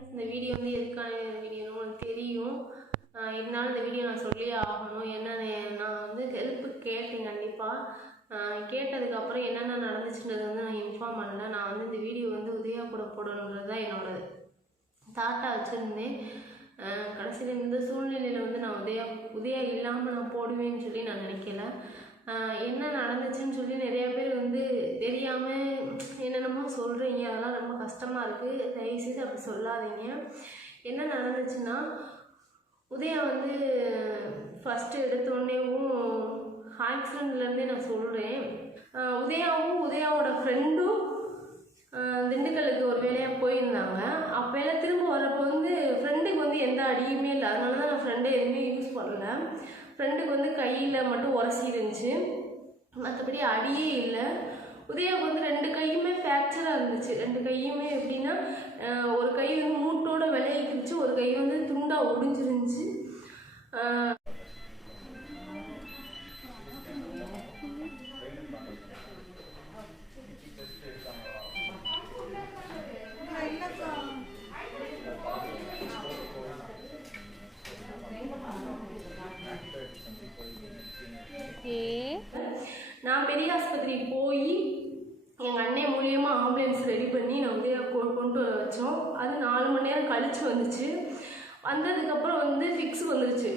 இந்த வீடியோ வந்து எதுக்கான வீடியோன்னு உங்களுக்கு தெரியும். இருந்தாலும் இந்த வீடியோ நான் சொல்லியே ஆகணும். என்னென்ன நான் வந்து ஹெல்ப்பு கேட்டேன். கண்டிப்பாக கேட்டதுக்கப்புறம் என்னென்ன நடந்துச்சுன்றது வந்து நான் இன்ஃபார்ம் பண்ணல. நான் வந்து இந்த வீடியோ வந்து உதயா கூட போடணுன்றது தான் என்னோடய தாட்டாக வச்சுருந்தேன். கடைசியில் இந்த சூழ்நிலையில் வந்து நான் உதயா இல்லாமல் நான் போடுவேன்னு சொல்லி நான் நினைக்கல. என்ன நடந்துச்சுன்னு சொல்லி நிறையா பேர் வந்து தெரியாமல் என்னென்னமோ சொல்கிறீங்க. அதெல்லாம் ரொம்ப கஷ்டமாக இருக்குது. தயவுசெய்து அப்படி சொல்லாதீங்க. என்ன நடந்துச்சுன்னா, உதயா வந்து ஃபஸ்ட்டு எடுத்தோடனேவும் ஆக்சிடெண்ட்லேருந்தே நான் சொல்கிறேன். உதயாவோட ஃப்ரெண்டும் திண்டுக்கலுக்கு ஒரு வேலையாக போயிருந்தாங்க. அப்போல்லாம் திரும்ப வரப்போ வந்து ஃப்ரெண்டுக்கு வந்து எந்த அடியுமே இல்லை. அதனால தான் நான் ஃப்ரெண்டை எதுவுமே யூஸ் பண்ணலை. ஃப்ரெண்டுக்கு வந்து கையில் மட்டும் உரசி இருந்துச்சு, மற்றபடி அடியே இல்லை. உதயாவுக்கு வந்து 2 கையுமே ஃப்ராக்சராக இருந்துச்சு. 2 கையுமே எப்படின்னா, ஒரு கை வந்து மூட்டோட விளையிக்கிச்சு, ஒரு கை வந்து துண்டாக ஒடிஞ்சிருந்துச்சு. நான் பெரிய ஆஸ்பத்திரிக்கு போய் எங்கள் அண்ணன் மூலியமாக ஆம்புலன்ஸ் ரெடி பண்ணி நான் உதயா கொண்டு வர வச்சோம். அது 4 மணி நேரம் கழித்து வந்துச்சு. வந்ததுக்கப்புறம் வந்து ஃபிக்ஸ் வந்துருச்சு.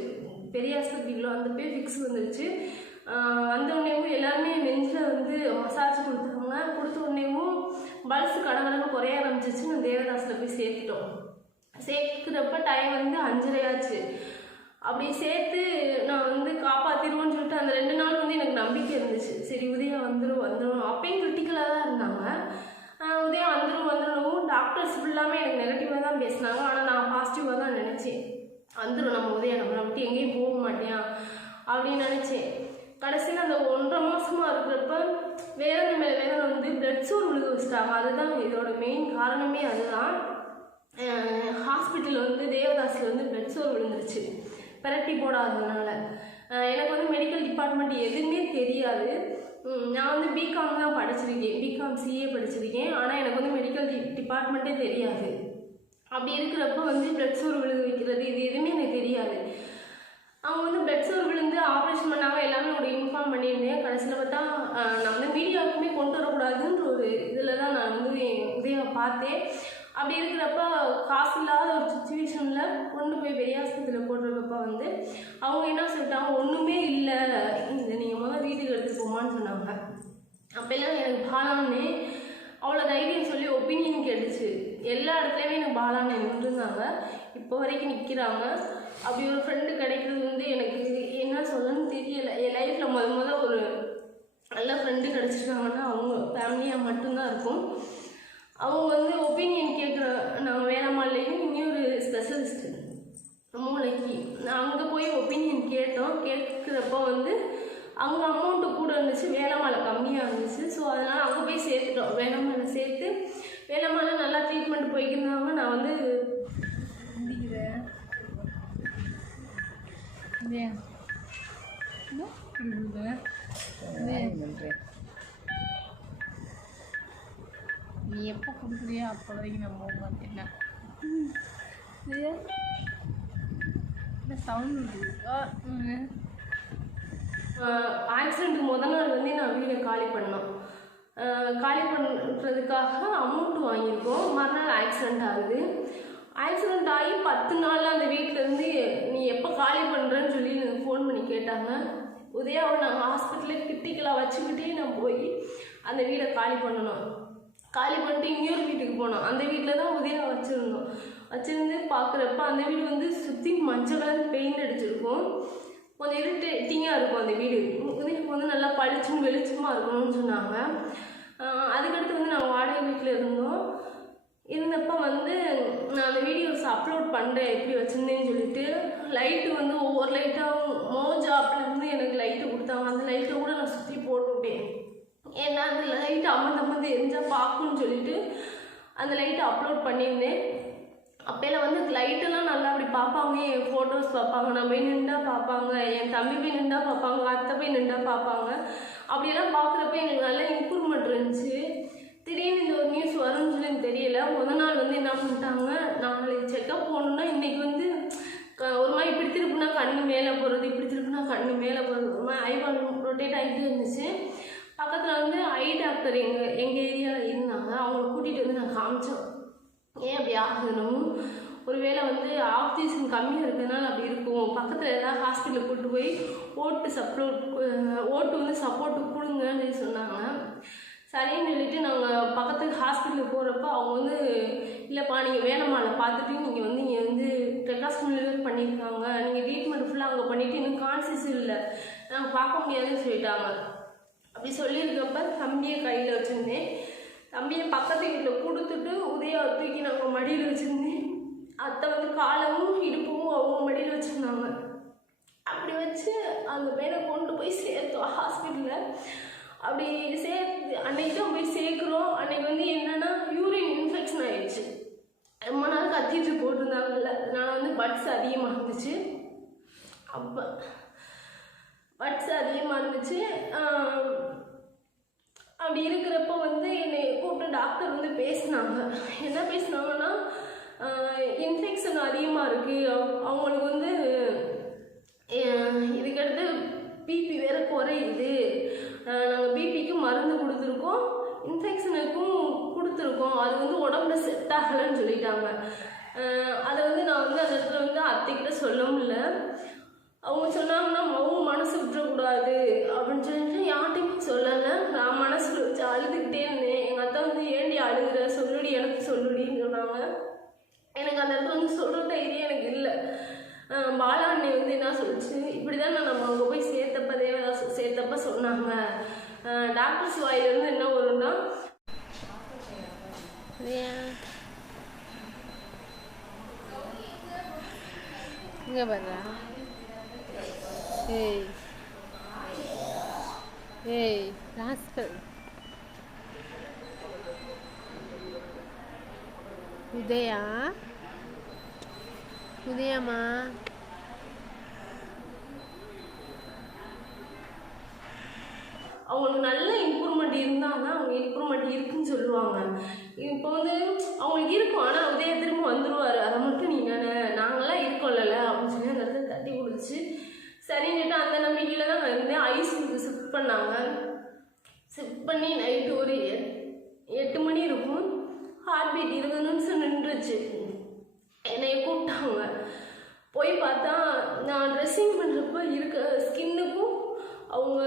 பெரிய ஆஸ்பத்திரிக்குள்ள வந்தப்போ ஃபிக்ஸ் வந்துருச்சு. வந்தோடனேவும் எல்லாருமே நெஞ்சில் வந்து மசாஜ் கொடுத்தாங்க. கொடுத்த உடனேவும் பல்ஸ் கடகடன்னு குறைய ஆரம்பிச்சிச்சு. நான் தேவதாஸில் போய் சேர்க்குறப்ப டைம் வந்து 5:30 ஆச்சு. அப்படி சேர்த்து நான் வந்து காப்பாற்றிடுவோன்னு சொல்லிட்டு அந்த 2 நாள் வந்து எனக்கு நம்பிக்கை இருந்துச்சு. சரி உதயா வந்துடும். அப்பயும் கிரிட்டிக்கலாக தான் இருந்தாங்க. உதயா வந்துடும். டாக்டர்ஸ் ஃபுல்லாமே எனக்கு நெகட்டிவாக தான் பேசினாங்க. ஆனால் நான் பாசிட்டிவாக தான் நினச்சேன். வந்துடும் நம்ம உதயா, நம்மளை விட்டு எங்கேயும் போக மாட்டேன் அப்படின்னு நினச்சேன். கடைசியில் அந்த 1.5 மாதமாக இருக்கிறப்ப வேதனை மேலே வேதனை வந்து பிளட் சோர் விழுக வச்சுட்டாங்க. அதுதான் இதோட மெயின் காரணமே. அதுதான் ஹாஸ்பிட்டலில் வந்து தேவதாஸில் வந்து பிளட் சோர் விழுந்துருச்சு, பெரட்டி போடாததுனால. எனக்கு வந்து மெடிக்கல் டிபார்ட்மெண்ட் எதுவுமே தெரியாது. நான் வந்து பிகாம் தான் படிச்சிருக்கேன், பிகாம் சிஏ படிச்சிருக்கேன். ஆனால் எனக்கு வந்து மெடிக்கல் டிபார்ட்மெண்ட்டே தெரியாது. அப்படி இருக்கிறப்ப வந்து பிளட் சோர் விழுக வைக்கிறது இது எதுவுமே எனக்கு தெரியாது. அவங்க வந்து பிளட் சோர் விழுந்து ஆப்ரேஷன் பண்ணாங்க. எல்லாமே ஒரு இன்ஃபார்ம் பண்ணியிருந்தேன். கடைசியில் பார்த்தா நான் வந்து மீடியாவுக்குமே கொண்டு வரக்கூடாதுன்ற ஒரு இதில் தான் நான் வந்து உதயாவை பார்த்தேன். அப்படி இருக்கிறப்ப காசு இல்லாத ஒரு சுச்சுவேஷனில் கொண்டு போய் பெரிய ஆஸ்பத்திரியில் போடுறப்ப வந்து அவங்க என்ன சொல்லிட்டாங்க, ஒன்றுமே இல்லை, இந்த நீங்கள் முதல்ல வீட்டுக்கு எடுத்துகிட்டு போமான்னு சொன்னாங்க. அப்போல்லாம் எனக்கு பாலான்னு அவ்வளோ தைரியம் சொல்லி ஒப்பீனியன் கேட்டுச்சு. எல்லா இடத்துலையுமே எனக்கு பாலான்னு நின்றுருந்தாங்க. இப்போ வரைக்கும் நிற்கிறாங்க. அப்படி ஒரு ஃப்ரெண்டு கிடைக்கிறது வந்து எனக்கு என்ன சொல்லணும்னு தெரியலை. என் லைஃப்பில் முதல்ல ஒரு நல்ல ஃப்ரெண்டு கிடச்சிருக்காங்கன்னா அவங்க ஃபேமிலியாக மட்டும்தான் இருக்கும். அவங்க வந்து ஒப்பீனியன் கேட்குற நாங்கள் வேளாண்மையிலையும் இன்னொரு ஸ்பெஷலிஸ்ட்டு மூளைக்கு அங்கே போய் ஒப்பீனியன் கேட்குறப்போ வந்து அங்கே அமௌண்ட்டு கூட இருந்துச்சு, வேளாண்மையில் கம்மியாக இருந்துச்சு. ஸோ அதனால் அங்கே போய் சேர்த்துட்டோம். வேளாண்மையில் சேர்த்து வேளாண்மையில் நல்லா ட்ரீட்மெண்ட் போய்க்கிருந்தாங்க. நான் வந்து நீ எப்போ கொடுக்குறியோ அப்போ வரைக்கும் நான் போக மாட்டேன்னா சவுண்டு. ஆக்சிடென்ட் முதல் நாள் வந்து நான் வீடை காலி பண்ணுறதுக்காக அமௌண்ட்டு வாங்கியிருக்கோம். மறுநாள் ஆக்சிடெண்ட் ஆகுது. ஆக்சிடெண்ட் ஆகி 10 நாளில் அந்த வீட்டிலேருந்து நீ எப்போ காலி பண்ணுறேன்னு சொல்லி எனக்கு ஃபோன் பண்ணி கேட்டாங்க. உதயாவை நாங்கள் ஹாஸ்பிட்டலில் கிரிட்டிக்கலாக வச்சுக்கிட்டே நான் போய் அந்த வீடை காலி பண்ணிட்டு இன்னொரு வீட்டுக்கு போனோம். அந்த வீட்டில் தான் உதயா வச்சுருந்து பார்க்குறப்ப அந்த வீடு வந்து சுற்றி மஞ்சள் கலர் பெயிண்ட் அடிச்சிருக்கும். கொஞ்சம் இரிட்டேட்டிங்காக இருக்கும் அந்த வீடு. உதயாவுக்கு வந்து நல்லா பளிச்சுன்னு வெளிச்சமாக இருக்கணும்னு சொன்னாங்க. அதுக்கடுத்து வந்து நாங்கள் வாடகை வீட்டில் இருந்தப்போ வந்து நான் அந்த வீடியோஸ் அப்லோட் பண்ணுறேன் எப்படி வச்சுருந்தேன்னு சொல்லிட்டு. லைட்டு வந்து ஒவ்வொரு லைட்டாகவும் மோஜாப்லேருந்து எனக்கு லைட்டு கொடுத்தாங்க. அந்த லைட்டை கூட நான் சுற்றி போட்டுவிட்டேன். ஏன்னா அந்த லைட்டு அமர்ந்து எரிஞ்சால் பார்க்கணுன்னு சொல்லிட்டு அந்த லைட்டை அப்லோட் பண்ணியிருந்தேன். அப்போல்லாம் வந்து லைட்டெல்லாம் நல்லா அப்படி பார்ப்பாங்க, என் ஃபோட்டோஸ் பார்ப்பாங்க, நான் போய் நின்றா பார்ப்பாங்க, என் தம்பி போய் நின்றா பார்ப்பாங்க, அத்தை போய் நின்றா பார்ப்பாங்க. அப்படியெல்லாம் பார்க்குறப்ப எங்களுக்கு நல்ல இம்ப்ரூவ்மெண்ட் இருந்துச்சு. திடீர்னு இந்த ஒரு நியூஸ் வரும்னு சொல்லி தெரியல. முதல் நாள் வந்து என்ன பண்ணிட்டாங்க, நாளைக்கு செக்கப் போகணுன்னா இன்றைக்கி வந்து ஒரு மாதிரி இப்படி திருப்பினா கண்ணு மேலே போகிறது, இப்படி திருப்பினா கண்ணு மேலே போகிறது, ஒரு மாதிரி ஐபால் ரொட்டேட் ஆகிட்டே இருந்துச்சு. பக்கத்தில் வந்து ஐ டாக்டர் எங்கள் ஏரியாவில் இருந்தாங்க. அவங்கள கூட்டிகிட்டு வந்து நான் காமிச்சோம். ஏன் அப்படி ஆகுதுன்னு, ஒருவேளை வந்து ஆக்சிஜன் கம்மியாக இருக்கிறதுனால அப்படி இருக்கும், பக்கத்தில் ஏதாவது ஹாஸ்பிட்டலுக்கு கூப்பிட்டு போய் ஓட்டு வந்து சப்போர்ட்டு கொடுங்கன்னு சொன்னாங்க. சரின்னு சொல்லிட்டு நாங்கள் பக்கத்துக்கு ஹாஸ்பிட்டலுக்கு போகிறப்ப அவங்க வந்து இல்லைப்பா நீங்கள் வேணமாலை பார்த்துட்டு நீங்கள் வந்து இங்கே வந்து ப்ரிகாஷனரி பண்ணியிருக்காங்க, நீங்கள் ட்ரீட்மெண்ட் ஃபுல்லாக அங்கே பண்ணிவிட்டு இன்னும் கான்சியஸ் இல்லை, நாங்கள் பார்க்க முடியாதுன்னு சொல்லிட்டாங்க. அப்படி சொல்லியிருக்கப்ப தம்பியை கையில் வச்சுருந்தேன். தம்பியை பக்கத்து வீட்டில் கொடுத்துட்டு உதயா தூக்கி நாங்கள் மடியில் வச்சுருந்தேன். அத்தை வந்து காலமும் இடுப்பும் அவங்க மடியில் வச்சுருந்தாங்க. அப்படி வச்சு அந்த பையனை கொண்டு போய் சேர்த்தோம் ஹாஸ்பிட்டலில். அப்படி அன்னைக்கு தான் போய் சேர்க்குறோம். அன்னைக்கு வந்து என்னென்னா யூரின் இன்ஃபெக்ஷன் ஆகிடுச்சு. ரொம்ப நாள் கத்திட்டு போட்டிருந்தாங்கல்ல, அதனால் வந்து பட்ஸ் அதிகமாக இருந்துச்சு. அப்போ பட்ஸ் அதிகமாக இருந்துச்சு. அப்படி இருக்கிறப்போ வந்து என்னை கூப்பிட்டு டாக்டர் வந்து பேசினாங்க. என்ன பேசினாங்கன்னா, இன்ஃபெக்ஷன் அதிகமாக இருக்குது, அவங்களுக்கு வந்து இதுக்கடுத்து பிபி வேறு குறையுது, நாங்கள் பிபிக்கு மருந்து கொடுத்துருக்கோம், இன்ஃபெக்ஷனுக்கும் கொடுத்துருக்கோம், அது வந்து உடம்புல செட் ஆகலைன்னு சொல்லிட்டாங்க. அதை வந்து நான் வந்து அந்த இடத்துல வந்து அத்தைக்கிட்ட சொல்லவும் இல்லை. அவங்க சொன்னாங்கன்னா அவங்க மனசு விட்டுறக்கூடாது அப்படின்னு சொல்லிட்டு யார்கிட்டையுமே சொல்லலை. நான் மனசில் வச்சு அழுதுகிட்டே இருந்தேன். எங்கள் அத்தை வந்து ஏண்டி அழுகுற, சொல்லுடி எனக்கு சொல்லுடின்னு சொன்னாங்க. எனக்கு அந்த இடத்துல வந்து சொல்கிற தைரியம் எனக்கு இல்லை. பாலா அண்ணி வந்து என்ன சொல்லிச்சு, இப்படி தான் நம்ம அங்கே போய் சேர்த்தப்ப சொன்னாங்க. டாக்டர்ஸ் வாயிலிருந்து என்ன வரும்னா, இங்கே வர்றா, ஏய் ஏய் ராஸ்கல், உதயமா அவங்களுக்கு நல்ல இம்ப்ரூவ்மெண்ட் இருந்தால் தான் அவங்க இம்ப்ரூவ்மெண்ட் இருக்குன்னு சொல்லுவாங்க. இப்போ வந்து அவங்களுக்கு இருக்கும், ஆனால் உதய திரும்ப வந்துடுவார், அதை மட்டும் நீ நாங்களாம் இருக்கோம்ல அப்படின்னு சொல்லி அந்த இடத்துல தட்டி கொடுத்துச்சு. சரின்னுட்டு அந்த நம்பிக்கையில் தான் நான் இருந்தேன். ஐசியூக்கு ஷிஃப்ட் பண்ணாங்க. ஷிஃப்ட் பண்ணி நைட்டு ஒரு 8 மணி இருக்கும். ஹார்ட் பீட் 20 நிமிஷம் நின்றுச்சு. என்னைய கூப்பிட்டாங்க. போய் பார்த்தா நான் ட்ரெஸ்ஸிங் பண்ணுறப்ப இருக்க ஸ்கின்னுக்கும் அவங்க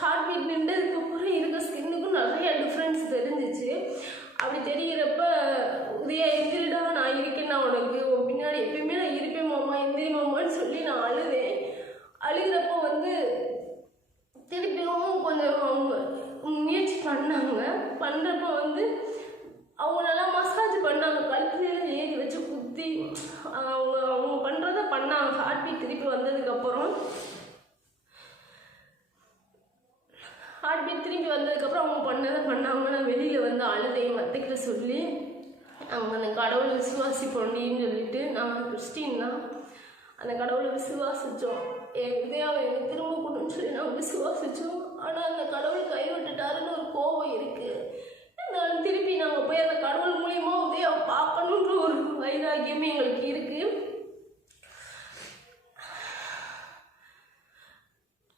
ஹார்ட் பீட் நின்றதுக்கப்புறம் இருக்க ஸ்கின்னுக்கும் நிறைய டிஃப்ரென்ஸ் தெரிஞ்சிச்சு. அப்படி தெரிகிறப்ப உதயா எந்திரிடா, நான் இருக்கேன்னா உனக்கு, உன் பின்னாடி எப்பயுமே நான் இருப்பேன் மாமா, எந்திரி மாமான்னு சொல்லி நான் அழுதேன். அழுகிறப்போ வந்து திருப்பியும் கொஞ்சம் அவங்க முயற்சி பண்ணாங்க. பண்ணுறப்போ வந்து அவங்க நல்லா மசாஜ் பண்ணாங்க, கழுத்துல ஏறி வச்சு குத்தி அவங்க பண்ணுறத பண்ணாங்க. ஹார்ட் பீட் திருப்பி வந்ததுக்கப்புறம் அவங்க பண்ணதை பண்ணாங்க. நான் வெளியில் வந்து அழுதையும் அத்தைக்கிட்ட சொல்லி அவங்க அந்த கடவுளை விசுவாசிப்போண்டின்னு சொல்லிட்டு, நாங்கள் கிறிஸ்டின் தான், அந்த கடவுளை விசுவாசித்தோம். உதயாவை எனக்கு திரும்ப கொடுன்னு சொல்லி நாங்கள் விசுவாசித்தோம். ஆனால் அந்த கடவுள் கைவிட்டுட்டாருன்னு ஒரு கோபம் இருக்குது. இருந்தாலும் திருப்பி நாங்கள் போய் அந்த கடவுள் மூலியமாக உதயாவை பார்க்கணுன்ற ஒரு வைராக்கியமே எங்களுக்கு இருக்குது.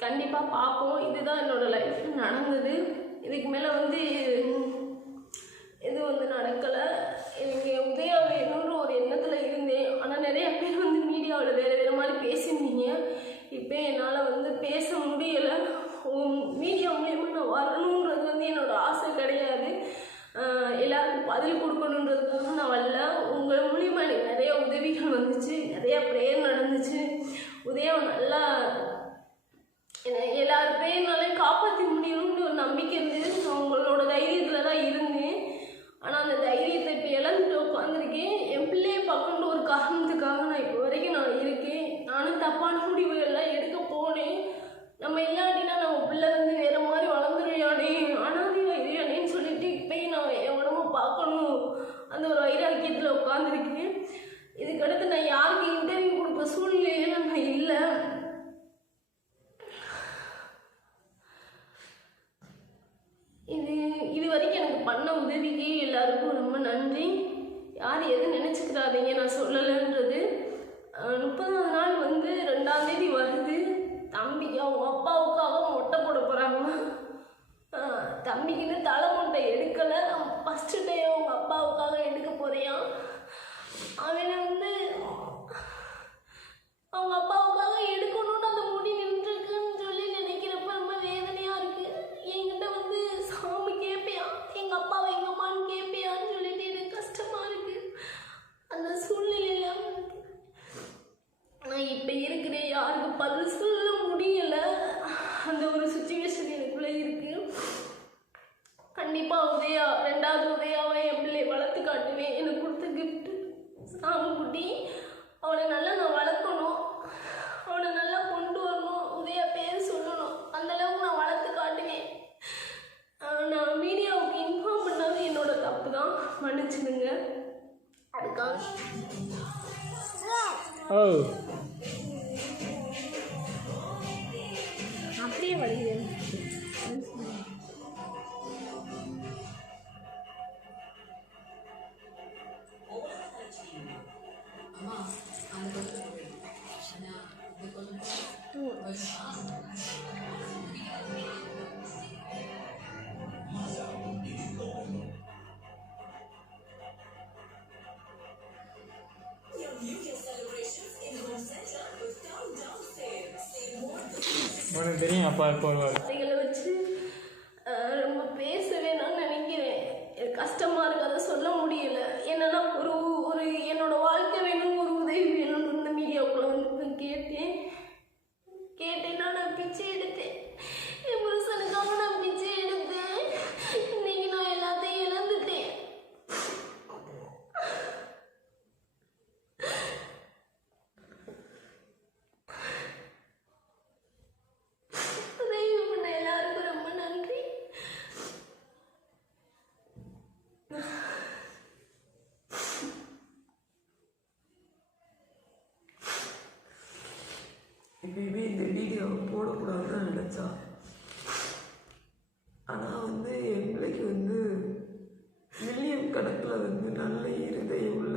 கண்டிப்பாக பார்ப்போம். இதுதான் என்னோடய லைஃப்பில் நடந்தது. இதுக்கு மேலே வந்து எதுவும் வந்து நடக்கலை. எனக்கு உதயா வேணுன்ற ஒரு எண்ணத்தில் இருந்தேன். ஆனால் நிறைய பேர் வந்து மீடியாவில் வேறு மாதிரி பேசியிருந்தீங்க. இப்போ என்னால் வந்து பேச முடியலை. மீடியா மூலியமாக நான் வரணுன்றது வந்து என்னோடய ஆசை கிடையாது. எல்லாருக்கும் பதில் கொடுக்கணுன்றதுக்காக நான் வரல. உங்கள் மூலியமாக எனக்கு நிறைய உதவிகள் வந்துச்சு, நிறையா ப்ரேயர் நடந்துச்சு. உதயா நல்லா எல்லாரும் பேர்னாலையும் காப்பாற்றி முடியணும்னு ஒரு நம்பிக்கை இருந்தது. நான் உங்களோட தைரியத்தில் தான் இருந்தேன். ஆனால் அந்த தைரியத்தை இப்போ இழந்துட்டு உட்காந்துருக்கேன். என் பிள்ளையை பார்க்கணுன்ற ஒரு காரணத்துக்காக நான் இப்போ வரைக்கும் நான் இருக்கேன். நானும் தப்பான முடிவுகள்லாம் எடுக்க போனேன். நம்ம இல்லாட்டினா நம்ம பிள்ளை வந்து வேறு மாதிரி வளர்ந்துருவானே, அனாதையா இருவானேன்னு சொல்லிட்டு இப்போயும் நான் என் உடம்பை பார்க்கணும் அந்த ஒரு வைராக்கியத்தில் உட்காந்துருக்கேன். இதுக்கடுத்து நான் யாருக்கு இன்டர்வியூ கொடுக்க சூழ்நிலையில நான் இல்லை. இது வரைக்கும் எனக்கு பண்ண உதவிக்கு எல்லாருக்கும் ரொம்ப நன்றி. யார் எது நினைச்சு நினச்சிக்கிறாதீங்க நான் சொல்லலைன்றது. 30ஆவது நாள் வந்து 2ஆம் தேதி வருது. தம்பிக்கு அவங்க அப்பாவுக்காக மொட்டை போட போகிறாங்க. தம்பிக்குன்னு தலை மொட்டை எடுக்கலை. ஃபஸ்ட்டு டைம் அவங்க அப்பாவுக்காக எடுக்க போறியான். அவனை வந்து அவங்க அப்பாவுக்காக எடுக்கணும்னு அந்த முடி நின்றுருக்குன்னு சொல்லி நினைக்கிறப்ப ரொம்ப வேதனையாக இருக்குது. என்கிட்ட வந்து சாமி கேட்பியா, எங்கள் அப்பாவை எங்கள் அம்மான்னு கேட்பியான்னு சொல்லிட்டு எனக்கு கஷ்டமாக இருக்குது. அந்த சூழ்நிலையில் நான் இப்போ இருக்கிறேன். யாருக்கு பதில் சொல்ல முடியலை. அந்த ஒரு சுச்சுவேஷன் எனக்குள்ளே இருக்குது. கண்டிப்பாக உதயா 2வது உதயாவை என் பிள்ளை வளர்த்து காட்டுவேன். எனக்கு கொடுத்த கிஃப்ட் சாமிக்குட்டி. அவனை நல்லா நான் வளர்க்கணும், அவனை நல்லா கொண்டு வரணும், உதயா பேர் சொல்லணும். அந்தளவுக்கு நான் வளர்த்து காட்டுவேன். நான் மீடியாவுக்கு இன்ஃபார்ம் பண்ணாது என்னோட தப்பு தான், மன்னிச்சுடுங்க. அதுக்காக அப்படியே வலிக்குது. உனக்கு தெரியும் அப்பா இப்போ அதைகளை வச்சு ரொம்ப பேச வேணாம்னு நினைக்கிறேன். எனக்கு கஷ்டமாக இருக்குது, அதை சொல்ல முடியல. என்னன்னா ஒரு என்னோட வாழ்க்கை வேணும், ஒரு உதவி வேணும்னு இந்த மீடியாவுக்குள்ள வந்து கேட்டேன்னா நான் பிச்சை எடுத்தேன். என் புருஷனுக்காக நான் பிச்சை எடுத்தேன். இன்னைக்கு நான் எல்லாத்தையும் இழந்துட்டேன். உதவி பண்ண எல்லாருக்கும் ரொம்ப நன்றி. எப்பயுமே இந்த வீடியோவை போடக்கூடாதுன்னு நினச்சா, ஆனால் வந்து என் பிள்ளைக்கு வந்து மில்லியன் கணக்கில் வந்து நல்ல இருதயம் உள்ள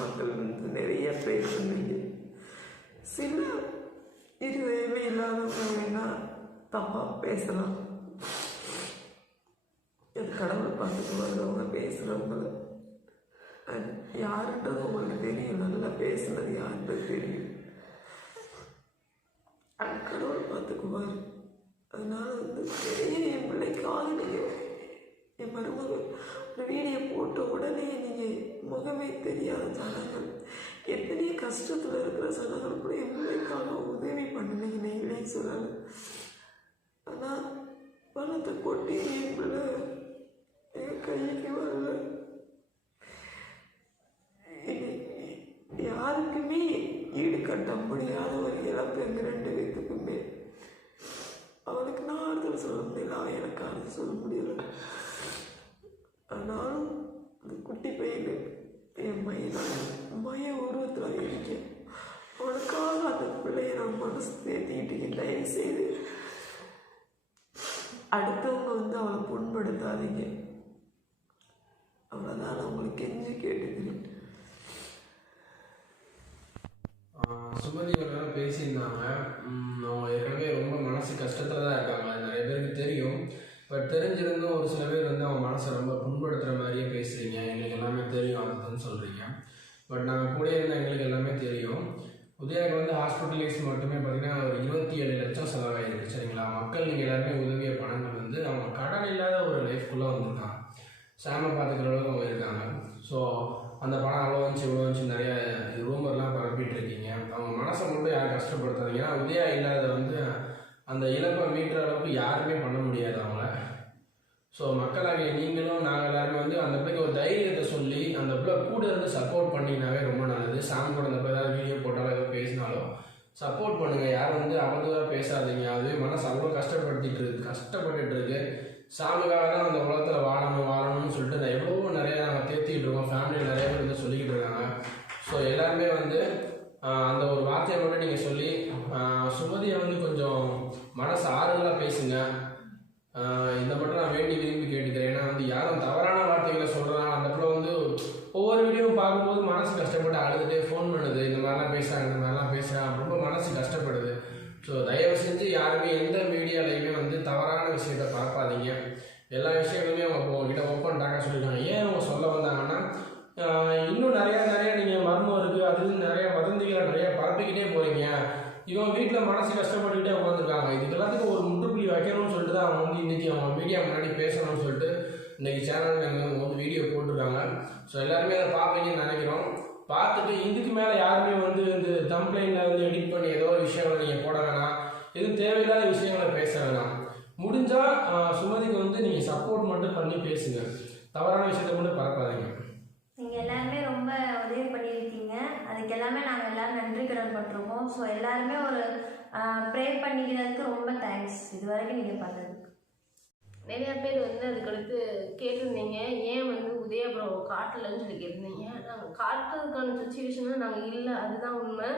மக்கள் வந்து நிறைய பேர் சொன்னீங்க. சில இருதயமே இல்லாதவங்க வேணா தப்பாக பேசலாம். அது கடவுள் பார்த்துட்டு வர்றவங்க பேசுகிறவங்கள யாருன்றது உங்களுக்கு தெரியும். நல்லா பேசுனது யாருன்றது தெரியும். கடவுள் பார்த்துக்குவார். அதனால வந்து நிறைய என் பிள்ளைக்காக நீங்கள் என் மருமகள் ஒரு வீடியோ போட்ட உடனே நீங்கள் முகமே தெரியாத ஜனங்கள், எத்தனையோ கஷ்டத்தில் இருக்கிற ஜனங்கள் கூட என் பிள்ளைக்காக உதவி பண்ணுனீங்க. நீங்களே சொல்லலை. ஆனால் பணத்தை கொட்டி என் பிள்ளை என் கைக்கு வரல. யாருக்குமே ஈடு கட்ட முடியாத ஒரு இழப்பு எங்கள் 2 பேத்துக்குமே. அவளுக்கு நான் ஆறுதல் சொல்ல முடியல, அவன் எனக்கு ஆறுதல் சொல்ல முடியல. ஆனாலும் அந்த குட்டி பையன் என் மைய உருவத்தில் இருக்கேன். அவனுக்காக அந்த பிள்ளையை நான் மனசு தேத்திக்கிட்டு தயவு செய்து அடுத்தவங்க வந்து அவளை புண்படுத்தாதீங்க. அவ்வளோதான் நான் உங்களுக்கு கெஞ்சி கேட்டுக்கிறேன். சுமதி ஒரு நேரம் பேசியிருந்தாங்க. அவங்க ஏற்கனவே ரொம்ப மனசு கஷ்டத்தில் தான் இருக்காங்க. அது நிறைய பேருக்கு தெரியும். பட் தெரிஞ்சிருந்தும் ஒரு சில பேர் வந்து அவங்க மனசை ரொம்ப புண்படுத்துகிற மாதிரியே பேசுகிறீங்க. எங்களுக்கு எல்லாமே தெரியும் அதுன்னு சொல்கிறீங்க. பட் நாங்கள் கூட இருந்தால் எங்களுக்கு எல்லாமே தெரியும். உதயாவுக்கு வந்து ஹாஸ்பிட்டலைஸ் மட்டுமே பார்த்திங்கன்னா ஒரு 27 லட்சம் செலவாயிருக்கு. சரிங்களா? மக்கள் நீங்கள் எல்லாருமே உதவிய பணங்கள் வந்து அவங்க கடன் இல்லாத ஒரு லைஃப்குள்ளே வந்திருக்காங்க. சாமை பார்த்துக்கிற அளவுக்கு அவங்க இருக்காங்க. ஸோ அந்த பணம் அவ்வளோ வந்துச்சு இவ்வளோ வந்துச்சு நிறைய ரூமர்லாம் பரப்பிட்டு இருக்கீங்க. அவங்க மனசை மட்டும் யாரும் கஷ்டப்படுத்தாதீங்க. ஏன்னா உதயா இல்லாத வந்து அந்த இழப்பை மீட்டுற அளவுக்கு யாருமே பண்ண முடியாது அவங்கள. ஸோ மக்களாகிய நீங்களும் நாங்கள் எல்லாருமே வந்து அந்த பிள்ளைக்கு ஒரு தைரியத்தை சொல்லி அந்த பிள்ளை கூட இருந்து சப்போர்ட் பண்ணிங்கனாவே ரொம்ப நல்லது. சாமி கூட அந்த பிள்ளை ஏதாவது வீடியோ போட்டாலும் ஏதாவது பேசினாலும் சப்போர்ட் பண்ணுங்கள். யாரும் வந்து அவதூறாக பேசாதீங்க. அதுவே மனசு அவ்வளோ கஷ்டப்பட்டுட்டு இருக்கு. சாமிக்காக தான் அந்த உலகத்தில் வாழணும்னு சொல்லிட்டு நான் எவ்வளோ நிறையா நாங்கள் தேர்த்திக்கிட்டு இருக்கோம். ஃபேமிலியில் நிறைய பேர் வந்து சொல்லிக்கிட்டு இருக்காங்க. ஸோ எல்லாருமே வந்து அந்த ஒரு வார்த்தையை மட்டும் நீங்கள் சொல்லி சுமதியை வந்து கொஞ்சம் மனசு ஆறுதலாக பேசுங்க. இதை மட்டும் நான் வேண்டி விரும்பி கேட்டுக்கிறேன். ஏன்னா வந்து யாரும் தவறான வார்த்தைகளை சொல்கிறாங்க. அந்த பிள்ளை வந்து பார்க்கும்போது மனசு கஷ்டப்பட்டு அழுதுட்டு ஃபோன் பண்ணுது, இந்த மாதிரிலாம் பேசுகிறாங்க, இந்த மாதிரிலாம் பேசுகிறாங்க, ரொம்ப மனசு கஷ்டப்படுது. ஸோ தயவு செஞ்சு யாருமே எந்த மீடியாலையுமே வந்து தவறான விஷயத்த பார்ப்பாதீங்க. எல்லா விஷயங்களுமே அவங்க உங்ககிட்ட ஓப்பன் டாக்காக சொல்லியிருக்காங்க. ஏன் அவங்க சொல்ல வந்தாங்கன்னா, இன்னும் நிறையா நீங்கள் மர்மம் இருக்குது, அது நிறையா வதந்திகளை நிறையா பரப்பிக்கிட்டே போகிறீங்க, இவன் வீட்டில் மனசு கஷ்டப்பட்டுக்கிட்டே உட்காந்துருக்காங்க, இதுக்கு எல்லாத்துக்கும் ஒரு முற்றுப்புள்ளி வைக்கணும்னு சொல்லிட்டு தான் அவங்க வந்து இன்றைக்கி அவங்க மீடியா முன்னாடி பேசணும்னு சொல்லிட்டு இன்றைக்கி சேனலில் அவங்க வந்து வீடியோ போட்டிருக்காங்க. ஸோ எல்லாருமே அதை பார்ப்பீங்கன்னு நினைக்கிறோம். பார்த்துட்டு இதுக்கு மேலே யாருமே வந்து இந்த கம்ப்ளைண்டில் வந்து எடிட் பண்ணி ஏதோ ஒரு விஷயங்களை நீங்கள் போட வேணாம், எதுவும் தேவையில்லாத விஷயங்களை பேச வேணாம். முடிஞ்சால் சுமதிக்கு வந்து நீங்கள் சப்போர்ட் மட்டும் பண்ணி பேசுங்க, தவறான விஷயத்தை மட்டும் பரப்பாதீங்க. நீங்கள் எல்லாருமே ரொம்ப உதவி பண்ணியிருக்கீங்க, அதுக்கு எல்லாமே நாங்கள் எல்லோரும் நன்றி கடன் பட்டிருக்கோம். ஸோ எல்லாருமே ஒரு ப்ரே பண்ணிக்கிறதுக்கு ரொம்ப தேங்க்ஸ் இது வரைக்கும் நீங்கள் பண்ணது. நிறையா பேர் வந்து அதுக்கடுத்து கேட்டிருந்தீங்க, ஏன் வந்து உதயா ப்ரோ காட்டலன்னு சொல்லி கேட்டிருந்தீங்க. நாங்கள் காட்டுறதுக்கான சுச்சுவேஷனில் நாங்கள் இல்லை, அதுதான் உண்மை.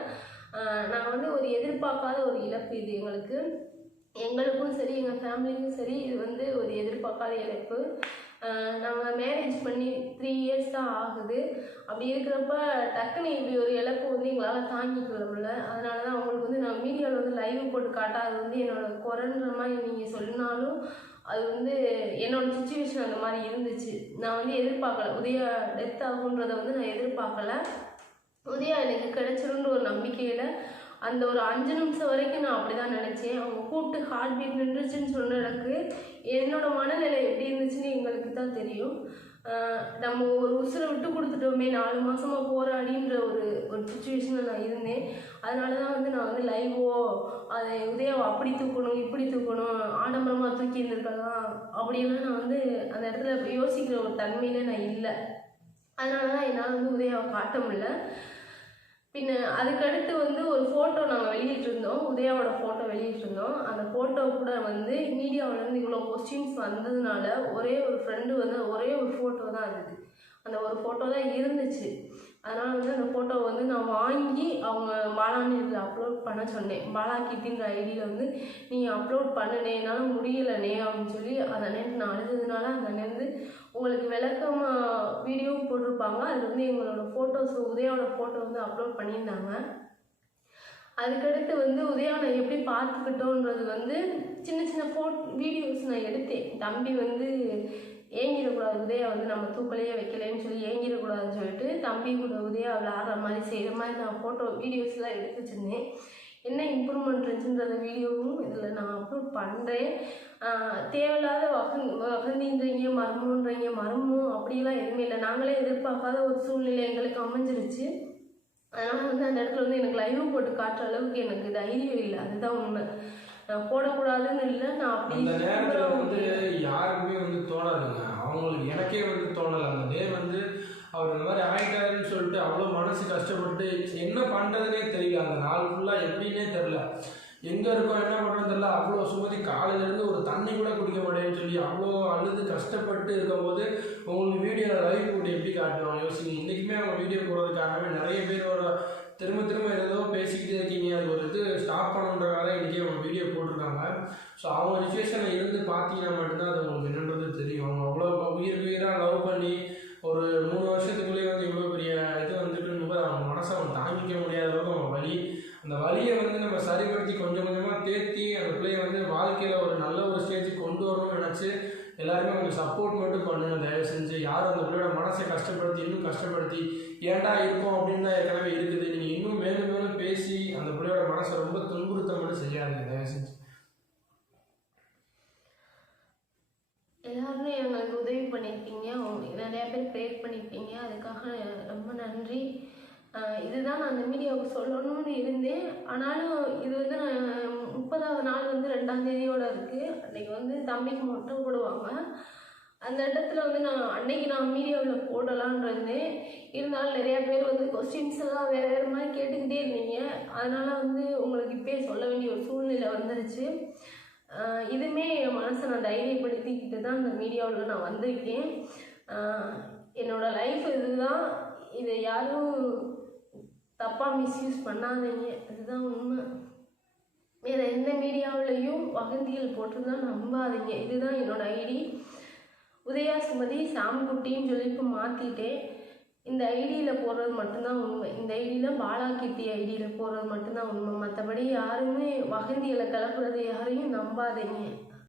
நாங்கள் வந்து ஒரு எதிர்பார்க்காத ஒரு இழப்பு இது எங்களுக்கும் சரி எங்கள் ஃபேமிலிக்கும் சரி இது வந்து ஒரு எதிர்பார்க்காத இழப்பு. நாங்கள் மேரேஜ் பண்ணி 3 இயர்ஸ் தான் ஆகுது. அப்படி இருக்கிறப்ப டக்குன்னு இப்படி ஒரு இழப்பு வந்து எங்களால் தாங்கிக்கொள்ள முடியல. அதனால தான் உங்களுக்கு வந்து நான் மீடியாவில் வந்து லைவ் போட்டு காட்டாது வந்து என்னோடய குறைன்ற மாதிரி நீங்கள் சொன்னாலும் அது வந்து என்னோடய சுச்சுவேஷன் அந்த மாதிரி இருந்துச்சு. நான் வந்து எதிர்பார்க்கல உதயா டெத் ஆகுன்றதை வந்து நான் எதிர்பார்க்கல. உதயா எனக்கு கிடைச்சிருன்ற ஒரு நம்பிக்கையில் அந்த ஒரு 5 நிமிஷம் வரைக்கும் நான் அப்படி தான் நினச்சேன். அவங்க கூப்பிட்டு ஹார்ட் பீட் நின்றுச்சுன்னு சொன்னதுக்கு என்னோடய மனநிலை எப்படி இருந்துச்சுன்னு எங்களுக்கு தான் தெரியும். நம்ம ஒரு உசுரை விட்டு கொடுத்துட்டோமே 4 மாதமாக போராடின்ற ஒரு சுச்சுவேஷனில் நான் இருந்தேன். அதனால தான் வந்து நான் வந்து லைவோ அதை உதயாவை அப்படி தூக்கணும் இப்படி தூக்கணும் ஆடம்பரமாக தூக்கி இருந்திருக்கலாம் அப்படிலாம் நான் வந்து அந்த இடத்துல யோசிக்கிற ஒரு தன்மையில் நான் இல்லை. அதனால தான் என்னால் வந்து உதயாவை காட்ட முடியல. பின்ன அதுக்கடுத்து வந்து ஒரு ஃபோட்டோ நாங்கள் வெளியிட்டிருந்தோம், உதயாவோட ஃபோட்டோ வெளியிட்டிருந்தோம். அந்த ஃபோட்டோ கூட வந்து மீடியாவிலேருந்து இவ்வளோ கொஸ்டின்ஸ் வந்ததுனால ஒரே ஒரு ஃப்ரெண்டு வந்து ஒரே ஒரு ஃபோட்டோ தான் இருந்தது, அந்த ஒரு ஃபோட்டோ தான் இருந்துச்சு. அதனால் வந்து அந்த ஃபோட்டோவை வந்து நான் வாங்கி அவங்க பாலான்னு இதில் அப்லோட் பண்ண சொன்னேன். பாலா கிட்டின்ற ஐடியில் வந்து நீங்கள் அப்லோட் பண்ணுனே என்னால் முடியலனே அப்படின்னு சொல்லி அந்த நேரத்தில் நான் அழுதுனால அந்த நேரத்து உங்களுக்கு விளக்கமாக வீடியோ போட்டிருப்பாங்க. அதில் வந்து எங்களோட ஃபோட்டோஸ் உதயாவோட ஃபோட்டோ வந்து அப்லோட் பண்ணியிருந்தாங்க. அதுக்கடுத்து வந்து உதயா நான் எப்படி பார்த்துக்கிட்டோன்றது வந்து சின்ன சின்ன வீடியோஸ் நான் எடுத்தேன். தம்பி வந்து ஏங்கிடக்கூடாது, உதயா வந்து நம்ம தூக்கலையே வைக்கலைன்னு சொல்லி ஏங்கிடக்கூடாதுன்னு சொல்லிட்டு தம்பி கூட உதயா விளையாடுற மாதிரி செய்கிற மாதிரி நான் ஃபோட்டோ வீடியோஸ்லாம் எடுத்து வச்சுருந்தேன். என்ன இம்ப்ரூவ்மெண்ட் இருந்துச்சுன்றத வீடியோவும் இதில் நான் அப்லோட் பண்ணுறேன். தேவையில்லாத வகந்தின்றீங்க மர்மம் அப்படிலாம் எதுவுமே இல்லை. நாங்களே எதிர்பார்க்காத ஒரு சூழ்நிலை எங்களுக்கு அமைஞ்சிருச்சு. அதனால் வந்து அந்த இடத்துல வந்து எனக்கு லைவ் போட்டு காட்டுற அளவுக்கு எனக்கு தைரியம் இல்லை, அதுதான் உண்மை. நான் போடக்கூடாதுன்னு இல்லை, நான் அப்படி வந்து யாருக்குமே வந்து தோணாதுங்க. அவங்களுக்கு எனக்கே வந்து தோணலை. அந்த டே வந்து அவர் இந்த மாதிரி ஆகிட்டாருன்னு சொல்லிட்டு அவ்வளோ மனசு கஷ்டப்பட்டு என்ன பண்ணுறதுனே தெரியல. அந்த நாள் ஃபுல்லாக எப்படின்னே தெரில, எங்கே இருக்கோம் என்ன பண்ணுறது தெரியல. அவ்வளோ சுமதி காலையிலேருந்து ஒரு தண்ணி கூட குடிக்க மாட்டேன்னு சொல்லி அவ்வளோ அழுது கஷ்டப்பட்டு இருக்கும்போது உங்களுக்கு வீடியோவில் லைவ் போட்டு எப்படி காட்டுவாங்க யோசிங்க. இன்றைக்குமே அவங்க வீடியோ போடுறதுக்காகவே நிறைய பேரோட திரும்ப ஏதோ பேசிக்கிட்டே இருக்கீங்க, அது ஒரு இது ஸ்டாப் பண்ணுன்றதால இன்றைக்கி அவங்க வீடியோ போட்டிருக்காங்க. ஸோ அவங்க சுச்சுவேஷனில் இருந்து பார்த்தீங்கன்னா மட்டும்தான் அது உங்களுக்கு என்னன்றது தெரியும். அவங்க அவ்வளோ உயிராக லவ் பண்ணி ஒரு 3 வருஷத்துக்குள்ளேயே வந்து இவ்வளோ பெரிய இது வந்துட்டுன்னு போது அவங்க மனசை அவங்க தாங்கிக்க முடியாத அளவுக்கு அவங்க அந்த வலியை வந்து நம்ம சரிப்படுத்தி கொஞ்சம் கொஞ்சமாக தேர்த்தி அந்த பிள்ளையை வந்து வாழ்க்கையில் ஒரு நல்ல ஒரு ஸ்டேஜுக்கு கொண்டு வரணும்னு நினச்சி எல்லாருமே அவங்க சப்போர்ட் மட்டும் பண்ணுங்க தயவு செஞ்சு. யாரும் அந்த பிள்ளையோட மனசை கஷ்டப்படுத்தி இன்னும் கஷ்டப்படுத்தி ஏன்டா இருக்கும் அப்படின்னு தான் ஏற்கனவே இருக்குது. நீங்கள் இன்னும் மேலும் பேசி அந்த பிள்ளையோட மனசை ரொம்ப துன்புறுத்த மட்டும் செய்யாதுங்க தயவு செஞ்சு. எல்லாருமே எங்களுக்கு உதவி பண்ணியிருக்கீங்க, நிறையா பேர் ப்ரேயர் பண்ணியிருக்கீங்க, அதுக்காக ரொம்ப நன்றி. இதுதான் நான் அந்த மீடியாவுக்கு சொல்லணும்னு இருந்தேன். ஆனாலும் இது வந்து நான் 30வது நாள் வந்து 2ஆம் தேதியோடு இருக்குது. அன்றைக்கி வந்து தம்பிக்கு மொட்டை போடுவாங்க. அந்த இடத்துல வந்து அன்னைக்கு நான் மீடியாவில் போடலான் இருந்தேன். இருந்தாலும் நிறையா பேர் வந்து கொஸ்டின்ஸ் எல்லாம் வேறு மாதிரி கேட்டுக்கிட்டே இருந்தீங்க. அதனால் வந்து உங்களுக்கு இப்போயே சொல்ல வேண்டிய ஒரு சூழ்நிலை வந்துருச்சு. இதுவுமே என் மனசை நான் தைரியப்படுத்திக்கிட்டு தான் இந்த மீடியாவில் நான் வந்திருக்கேன். என்னோடய லைஃப் இதுதான், இதை யாரும் தப்பாக மிஸ்யூஸ் பண்ணாதீங்க, இதுதான் உண்மை. வேறு எந்த மீடியாவிலையும் வகந்திகள் போட்டுருந்தான் நம்பாதீங்க. இதுதான் என்னோடய ஐடி. உதயா சுமதி சாம்குட்டின்னு சொல்லி இப்போ மாற்றிட்டேன். இந்த ஐடியில் போடுறது மட்டும்தான் உண்மை. இந்த ஐடியில் பாலா கீர்த்தி ஐடியில் போடுறது மட்டும்தான் உண்மை. மற்றபடி யாருமே வதந்திகளை கிளப்புறது யாரையும் நம்பாதீங்க.